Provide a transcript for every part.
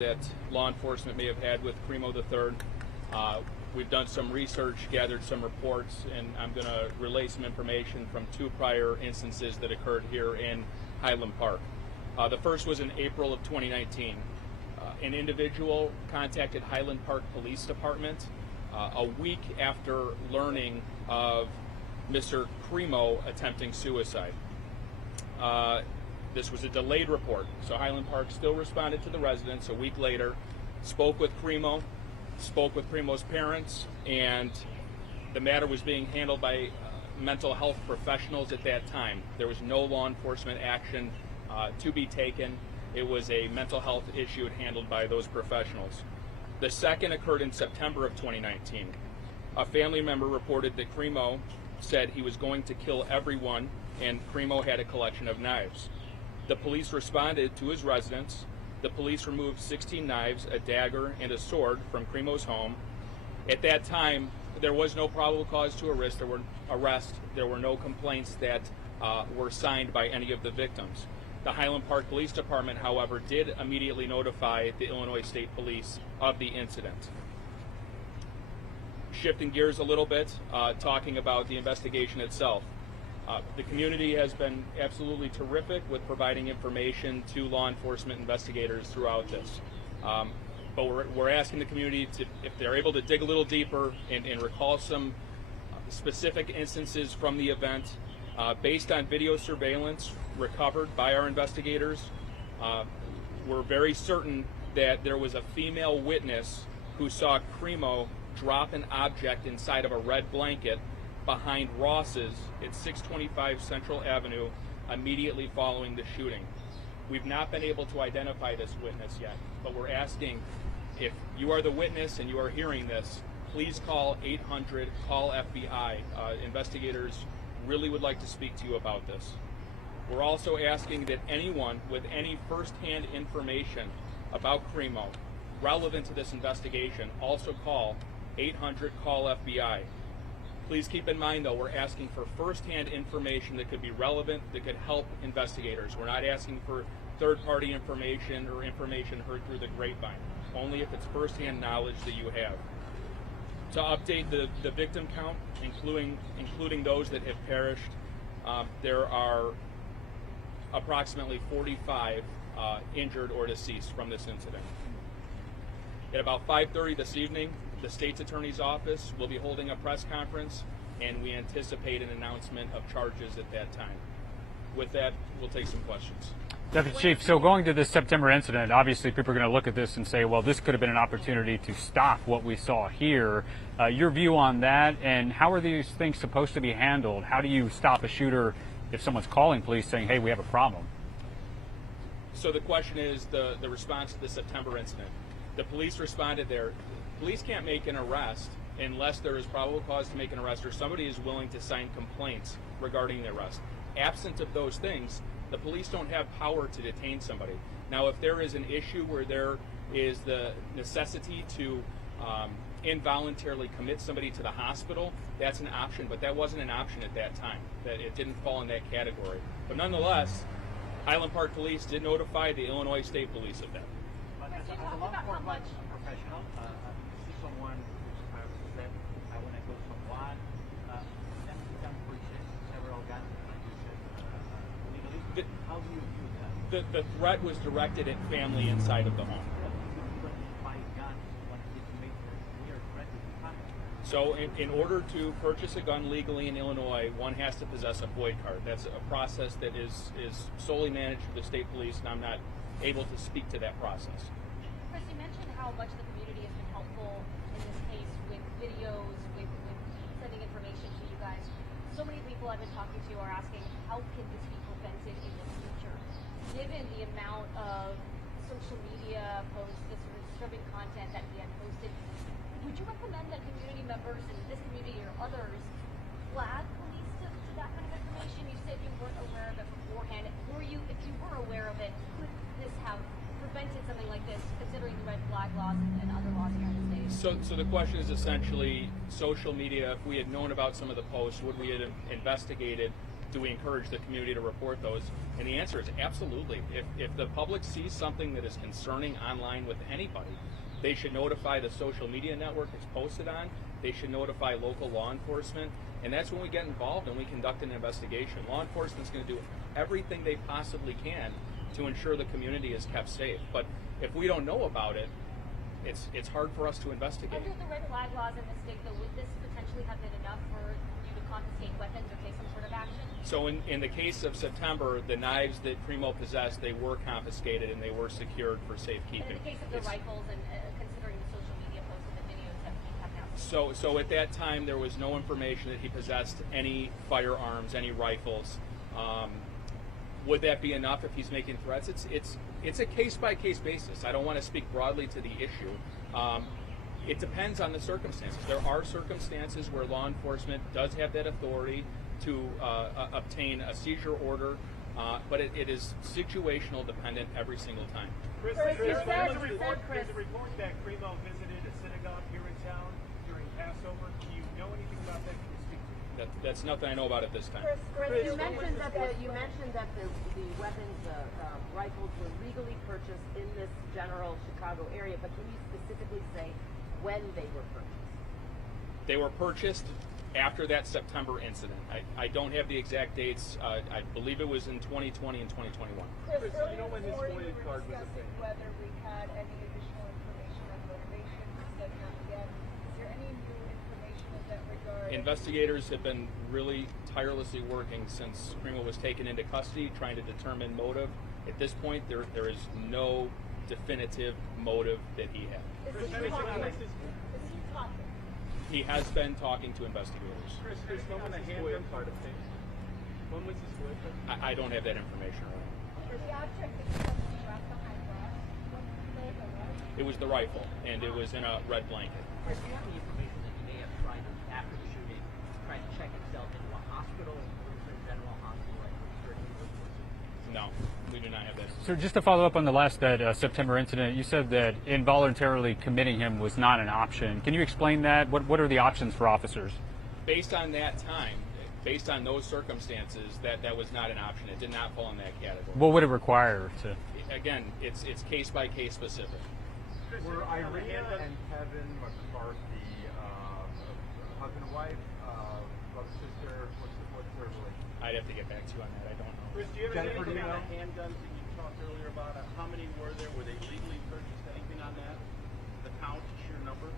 that law enforcement may have had with Cremo III. We've done some research, gathered some reports, and I'm going to relay some information from two prior instances that occurred here in Highland Park. The first was in April of 2019. An individual contacted Highland Park Police Department a week after learning of Mr. Cremo attempting suicide. This was a delayed report, so Highland Park still responded to the residents a week later, spoke with Cremo, spoke with Cremo's parents, and the matter was being handled by mental health professionals at that time. There was no law enforcement action to be taken. It was a mental health issue handled by those professionals. The second occurred in September of 2019. A family member reported that Cremo said he was going to kill everyone, and Cremo had a collection of knives. The police responded to his residence. The police removed 16 knives, a dagger, and a sword from Cremo's home. At that time, there was no probable cause to arrest. There were no complaints that were signed by any of the victims. The Highland Park Police Department, however, did immediately notify the Illinois State Police of the incident. Shifting gears a little bit, talking about the investigation itself. The community has been absolutely terrific with providing information to law enforcement investigators throughout this. But we're asking the community to, if they're able to dig a little deeper and recall some specific instances from the event, based on video surveillance recovered by our investigators, we're very certain that there was a female witness who saw Cremo drop an object inside of a red blanket behind Ross's at 625 Central Avenue immediately following the shooting. We've not been able to identify this witness yet, but we're asking, if you are the witness and you are hearing this, please call 800, call FBI. Investigators really would like to speak to you about this. We're also asking that anyone with any first-hand information about Cremo relevant to this investigation also call 800, call FBI. Please keep in mind, though, we're asking for first-hand information that could be relevant, that could help investigators. We're not asking for third-party information or information heard through the grapevine, only if it's first-hand knowledge that you have. To update the victim count, including those that have perished, there are approximately 45 injured or deceased from this incident. At about 5:30 this evening, the state's attorney's office will be holding a press conference, and we anticipate an announcement of charges at that time. With that, we'll take some questions. Deputy Chief, so going to this September incident, obviously people are going to look at this and say, well, this could have been an opportunity to stop what we saw here. Your view on that, and how are these things supposed to be handled? How do you stop a shooter if someone's calling police saying, hey, we have a problem? So the question is the response to the September incident. The police responded there. Police can't make an arrest unless there is probable cause to make an arrest or somebody is willing to sign complaints regarding the arrest. Absent of those things, the police don't have power to detain somebody. Now, if there is an issue where there is the necessity to involuntarily commit somebody to the hospital, that's an option, but that wasn't an option at that time. That it didn't fall in that category. But nonetheless, Highland Park Police did notify the Illinois State Police of that. But as a law enforcement professional, see someone who's said, I want to kill someone, then can purchase several guns legally. How do you view that? The threat was directed at family inside of the home. So in order to purchase a gun legally in Illinois, one has to possess a FOID card. That's a process that is solely managed through the state police, and I'm not able to speak to that process. Chris, you mentioned how much the community has been helpful in this case with videos, with sending information to you guys. So many people I've been talking to are asking, how can this be prevented in the future? Given the amount of social media posts, this sort of disturbing content that we had posted, would you recommend that community members in this community or others flag police to that kind of information? You said you weren't aware of it beforehand. If you were aware of it, could this have prevented something like this, considering the red flag laws and other laws here in the state? So the question is essentially social media. If we had known about some of the posts, would we have investigated do we encourage the community to report those? And the answer is absolutely. If the public sees something that is concerning online with anybody, they should notify the social media network it's posted on. They should notify local law enforcement. And that's when we get involved and we conduct an investigation. Law enforcement's going to do everything they possibly can to ensure the community is kept safe. But if we don't know about it, it's hard for us to investigate. Under the red flag laws in the state, though, would this potentially have been enough for you to confiscate weapons or take some sort of action? So in the case of September, the knives that Primo possessed, they were confiscated and they were secured for safekeeping. And in the case of the rifles, and considering the social media posts and the videos that we have now. So at that time, there was no information that he possessed any firearms, any rifles. Would that be enough if he's making threats? It's a case-by-case basis. I don't want to speak broadly to the issue. It depends on the circumstances. There are circumstances where law enforcement does have that authority to obtain a seizure order, but it is situational dependent every single time. Chris, there's a report that Primo visited a synagogue here in town during Passover. Do you know anything about that? Can you speak to me? That's nothing I know about at this time. Chris, you mentioned that the weapons, rifles were legally purchased in this general Chicago area, but can you specifically say when they were purchased? They were purchased after that September incident. I don't have the exact dates. I believe it was in 2020 and 2021. Chris, do you know when his FOIA card was obtained? Whether we had any additional information on motivation, you said not yet. Is there any new information in that regard? Investigators have been really tirelessly working since Primo was taken into custody, trying to determine motive. At this point, there is no definitive motive that he had. Is he talking? He has been talking to investigators. Chris, when was his FOIA card obtained? When was his FOIA card? I don't have that information right The object is something wrapped behind glass. What flavor was it? now. It was the rifle, and it was in a red blanket. Chris, do you have any information that he may have tried to, after the shooting, tried to check himself into a hospital, a general hospital, like No, we do not have that. So just to follow up on the last September incident, you said that involuntarily committing him was not an option. Can you explain that? What are the options for officers? Based on that time, based on those circumstances, that was not an option. It did not fall in that category. What would it require to? Again, it's case by case specific. Were Irina and Kevin McCarthy husband and wife, brother sister? What's their relationship? I'd have to get back to you on that. I don't know. Chris, do you have Jennifer, anything do you on know? the handguns that you talked earlier about? How many were there? Were they legally purchased? Anything on that? The count, sheer number?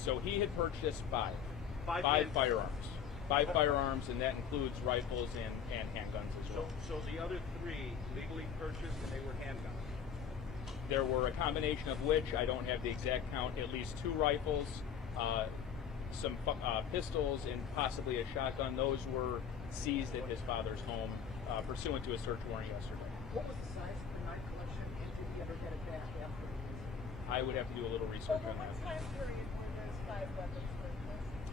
So he had purchased five Five firearms. Five firearms, and that includes rifles and handguns as well. So the other three legally purchased and they were handguns? There were a combination of which, I don't have the exact count, at least 2 rifles, some pistols, and possibly a shotgun. Those were seized at his father's home pursuant to a search warrant yesterday. What was the size of the knife collection, and did he ever get it back after? I would have to do a little research Over on what that. time period were those 5 weapons purchased?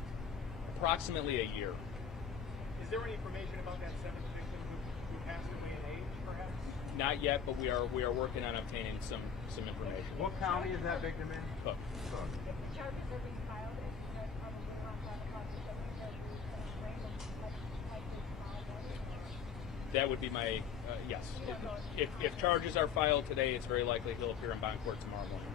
Approximately a year. Is there any information about that 7th victim who passed away in age, perhaps? Not yet, but we are working on obtaining some information. What county is that victim in? But Cook. If the charges are being filed, as you said, probably around 5 o'clock, does that mean that we kind of frame them likely tomorrow morning? that would be my yes. If charges are filed today, it's very likely he'll appear in bond court tomorrow morning.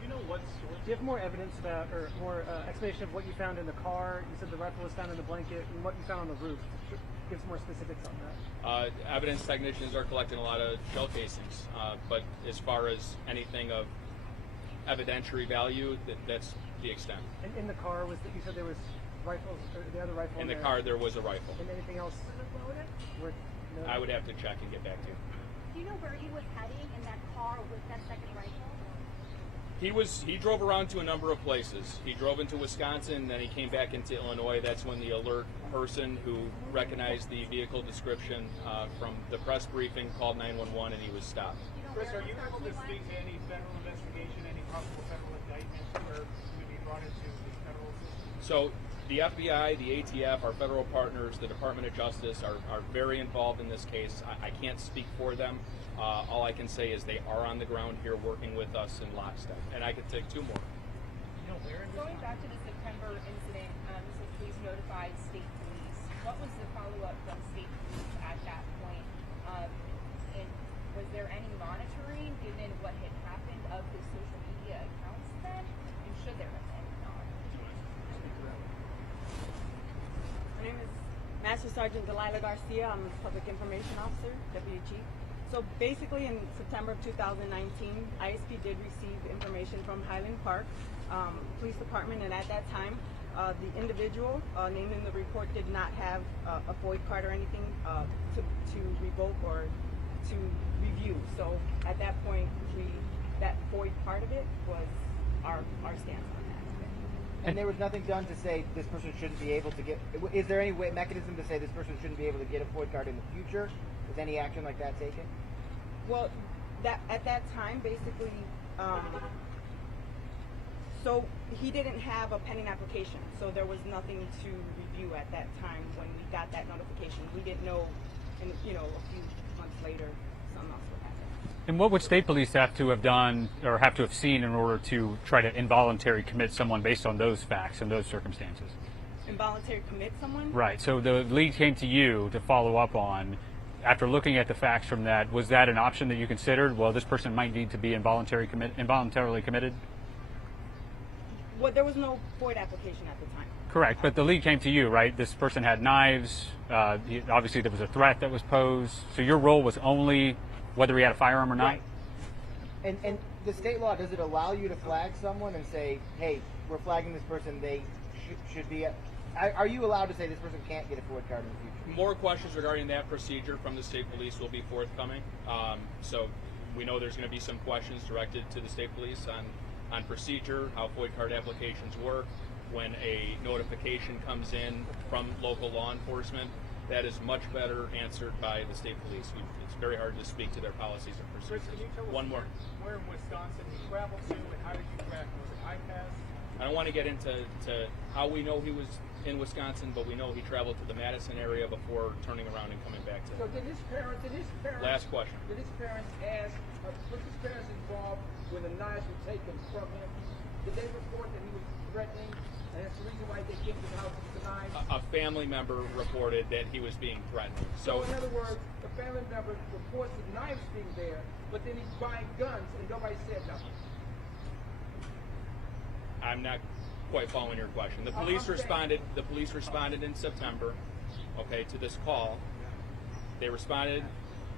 Do you know what source? Do you have more evidence about, or more explanation of what you found in the car? You said the rifle was found in the blanket, and what you found on the roof. Give some more specifics on that. Evidence technicians are collecting a lot of shell casings, but as far as anything of evidentiary value, that's the extent. And in the car, was that you said there was rifles, or the other rifle In the there? car, there was a rifle. And anything else? Where, no? I would have to check and get back to you. Do you know where he was heading in that car with that second rifle? He drove around to a number of places. He drove into Wisconsin, then he came back into Illinois. That's when the alert person who recognized the vehicle description from the press briefing called 911, and he was stopped. Chris, are you able to speak to any federal investigation, any possible federal indictments where would be brought into the federal system? So the FBI, the ATF, our federal partners, the Department of Justice are very involved in this case. I can't speak for them. All I can say is they are on the ground here working with us in lockstep. And I could take two more. Going back to the September incident, you said please notify state police. what was the follow-up from state police at that point? And was there any monitoring given what had happened of his social media accounts then? And should there have been or not? My name is Master Sergeant Delilah Garcia. I'm a Public Information Officer, Deputy Chief. So basically in September of 2019, ISP did receive information from Highland Park Police Department, and at that time, the individual named in the report did not have a FOID card or anything to revoke or to review. So at that point, that FOID part of it was our stance on that. And there was nothing done to say this person shouldn't be able to get. Is there any mechanism to say this person shouldn't be able to get a FOID card in the future? Was any action like that taken? Well, at that time, basically, so he didn't have a pending application, so there was nothing to review at that time when we got that notification. We didn't know, a few months later, something else would happen. And what would state police have to have done or have to have seen in order to try to involuntarily commit someone based on those facts and those circumstances? Involuntary commit someone? Right. So the lead came to you to follow up on. After looking at the facts from that, was that an option that you considered? Well, this person might need to be involuntarily committed? Well, there was no FOID application at the time. Correct, but the lead came to you, right? This person had knives. Obviously, there was a threat that was posed. So your role was only whether he had a firearm or not? Right. And the state law, does it allow you to flag someone and say, hey, we're flagging this person, they should be at... Are you allowed to say this person can't get a FOID card in the future? More questions regarding that procedure from the state police will be forthcoming. So we know there's going to be some questions directed to the state police on procedure, how FOID card applications work, when a notification comes in from local law enforcement. That is much better answered by the state police. It's very hard to speak to their policies and procedures. Chris, can you tell us One more. Where in Wisconsin he traveled to and how did you track? Was it iPass? I don't want to get into how we know he was in Wisconsin, but we know he traveled to the Madison area before turning around and coming back to. So did his parents? Last question. Did his parents ask? Was his parents involved when the knives were taken from him? Did they report that he was threatening, and that's the reason why they came to the house with the knives? A family member reported that he was being threatened. So in other words, the family member reports the knives being there, but then he's buying guns, and nobody said nothing. I'm not quite following your question. The police responded. The police responded in September, okay, to this call. They responded.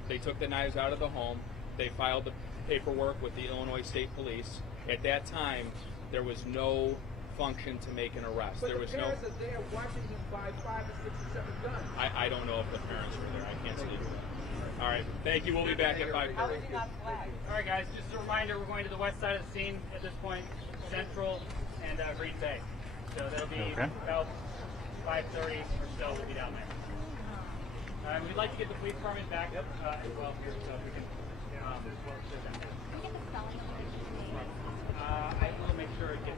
They took the knives out of the home. They filed the paperwork with the Illinois State Police. At that time, there was no function to make an arrest. But there was the no. parents are there watching him buy 5 or 6 or 7 guns. I don't know if the parents were there. I can't speak to that. All right. Thank you. We'll be back at 5:30. How was he not flagged? All right, guys, just a reminder, we're going to the west side of the scene at this point, Central and Green Bay. So that'll be about 5:30 or so, we'll be down there. We'd like to get the police department back up as well here, so if we can get on this well.